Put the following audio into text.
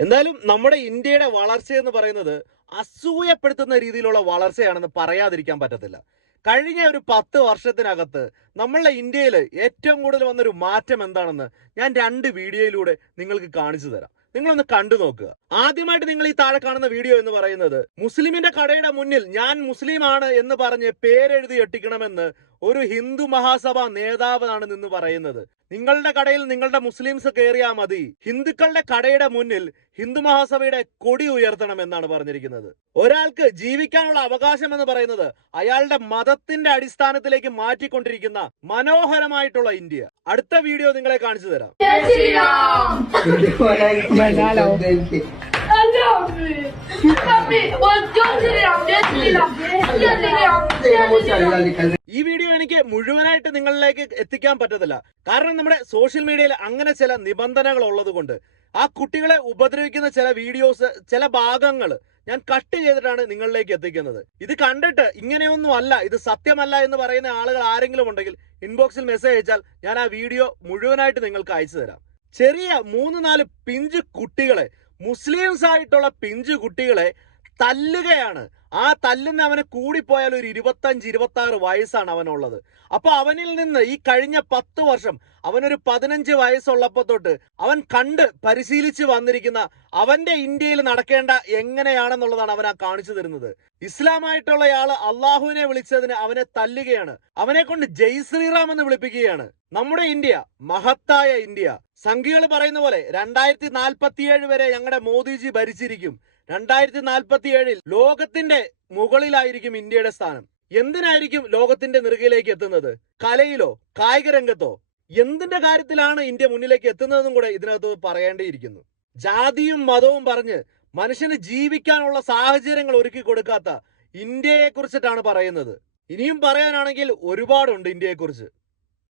എന്തായാലും നമ്മുടെ ഇന്ത്യയുടെ വളർച്ച എന്ന് പറയുന്നത് അസൂയപ്പെടുത്തുന്ന രീതിയിലുള്ള വളർച്ചയാണെന്ന് പറയാതിരിക്കാൻ പറ്റത്തില്ല. കഴിഞ്ഞ ഒരു പത്ത് വർഷത്തിനകത്ത് നമ്മളുടെ ഇന്ത്യയിൽ ഏറ്റവും കൂടുതൽ വന്നൊരു മാറ്റം എന്താണെന്ന് ഞാൻ രണ്ട് വീഡിയോയിലൂടെ നിങ്ങൾക്ക് കാണിച്ചു തരാം. നിങ്ങളൊന്ന് കണ്ടു നോക്കുക. ആദ്യമായിട്ട് നിങ്ങൾ ഈ താഴെ കാണുന്ന വീഡിയോ എന്ന് പറയുന്നത് മുസ്ലിമിന്റെ കടയുടെ മുന്നിൽ ഞാൻ മുസ്ലിമാണ് എന്ന് പറഞ്ഞ് പേരെഴുതി എട്ടിക്കണമെന്ന് ഒരു ഹിന്ദു മഹാസഭ നേതാവാണ് നിന്ന് പറയുന്നത്. നിങ്ങളുടെ കടയിൽ നിങ്ങളുടെ മുസ്ലിംസ് കയറിയാൽ മതി. ഹിന്ദുക്കളുടെ കടയുടെ മുന്നിൽ ഹിന്ദു മഹാസഭയുടെ കൊടി ഉയർത്തണം എന്നാണ് പറഞ്ഞിരിക്കുന്നത് ഒരാൾക്ക് ജീവിക്കാനുള്ള അവകാശം എന്ന് പറയുന്നത് അയാളുടെ മതത്തിന്റെ അടിസ്ഥാനത്തിലേക്ക് മാറ്റിക്കൊണ്ടിരിക്കുന്ന മനോഹരമായിട്ടുള്ള ഇന്ത്യ അടുത്ത വീഡിയോ നിങ്ങളെ കാണിച്ചു തരാം എനിക്ക് മുഴുവനായിട്ട് നിങ്ങളിലേക്ക് എത്തിക്കാൻ പറ്റത്തില്ല. കാരണം നമ്മുടെ സോഷ്യൽ മീഡിയയിൽ അങ്ങനെ ചില നിബന്ധനകൾ ഉള്ളത് കൊണ്ട് ആ കുട്ടികളെ ഉപദ്രവിക്കുന്ന ചില വീഡിയോസ് ചില ഭാഗങ്ങൾ ഞാൻ കട്ട് ചെയ്തിട്ടാണ് നിങ്ങളിലേക്ക് എത്തിക്കുന്നത്. ഇത് കണ്ടിട്ട് ഇങ്ങനെയൊന്നും അല്ല ഇത് സത്യമല്ല എന്ന് പറയുന്ന ആളുകൾ ആരെങ്കിലും ഉണ്ടെങ്കിൽ ഇൻബോക്സിൽ മെസ്സേജ് അയച്ചാൽ ഞാൻ ആ വീഡിയോ മുഴുവനായിട്ട് നിങ്ങൾക്ക് അയച്ചു തരാം. ചെറിയ മൂന്ന് നാല് പിഞ്ച് കുട്ടികളെ മുസ്ലിംസ് ആയിട്ടുള്ള പിഞ്ച് കുട്ടികളെ തല്ലുകയാണ്. ആ തല്ലുന്ന അവന് കൂടിപ്പോയാൽ ഒരു ഇരുപത്തഞ്ച് ഇരുപത്തി ആറ് വയസ്സാണ് അവനുള്ളത്. അപ്പൊ അവനിൽ നിന്ന് ഈ കഴിഞ്ഞ പത്ത് വർഷം അവനൊരു പതിനഞ്ച് വയസ്സുള്ളപ്പോ തൊട്ട് അവൻ കണ്ട് പരിശീലിച്ച് വന്നിരിക്കുന്ന അവന്റെ ഇന്ത്യയിൽ നടക്കേണ്ട എങ്ങനെയാണെന്നുള്ളതാണ് അവൻ ആ കാണിച്ചു തരുന്നത്. ഇസ്ലാമായിട്ടുള്ളയാൾ അള്ളാഹുവിനെ വിളിച്ചതിന് അവനെ തല്ലുകയാണ്. അവനെ കൊണ്ട് ജയ് ശ്രീറാം എന്ന് വിളിപ്പിക്കുകയാണ്. നമ്മുടെ ഇന്ത്യ മഹത്തായ ഇന്ത്യ. സംഖ്യകൾ പറയുന്ന പോലെ രണ്ടായിരത്തി നാൽപ്പത്തിയേഴ് വരെ ഞങ്ങളുടെ മോദിജി ഭരിച്ചിരിക്കും. രണ്ടായിരത്തി നാൽപ്പത്തി ഏഴിൽ ലോകത്തിന്റെ മുകളിലായിരിക്കും ഇന്ത്യയുടെ സ്ഥാനം. എന്തിനായിരിക്കും ലോകത്തിന്റെ നെറുകയിലേക്ക് എത്തുന്നത്? കലയിലോ കായിക രംഗത്തോ എന്തിന്റെ കാര്യത്തിലാണ് ഇന്ത്യ മുന്നിലേക്ക് എത്തുന്നതെന്നും കൂടെ ഇതിനകത്ത് പറയേണ്ടിയിരിക്കുന്നു. ജാതിയും മതവും പറഞ്ഞ് മനുഷ്യന് ജീവിക്കാനുള്ള സാഹചര്യങ്ങൾ ഒരുക്കി കൊടുക്കാത്ത ഇന്ത്യയെ കുറിച്ചിട്ടാണ് പറയുന്നത്. ഇനിയും പറയാനാണെങ്കിൽ ഒരുപാടുണ്ട് ഇന്ത്യയെ കുറിച്ച്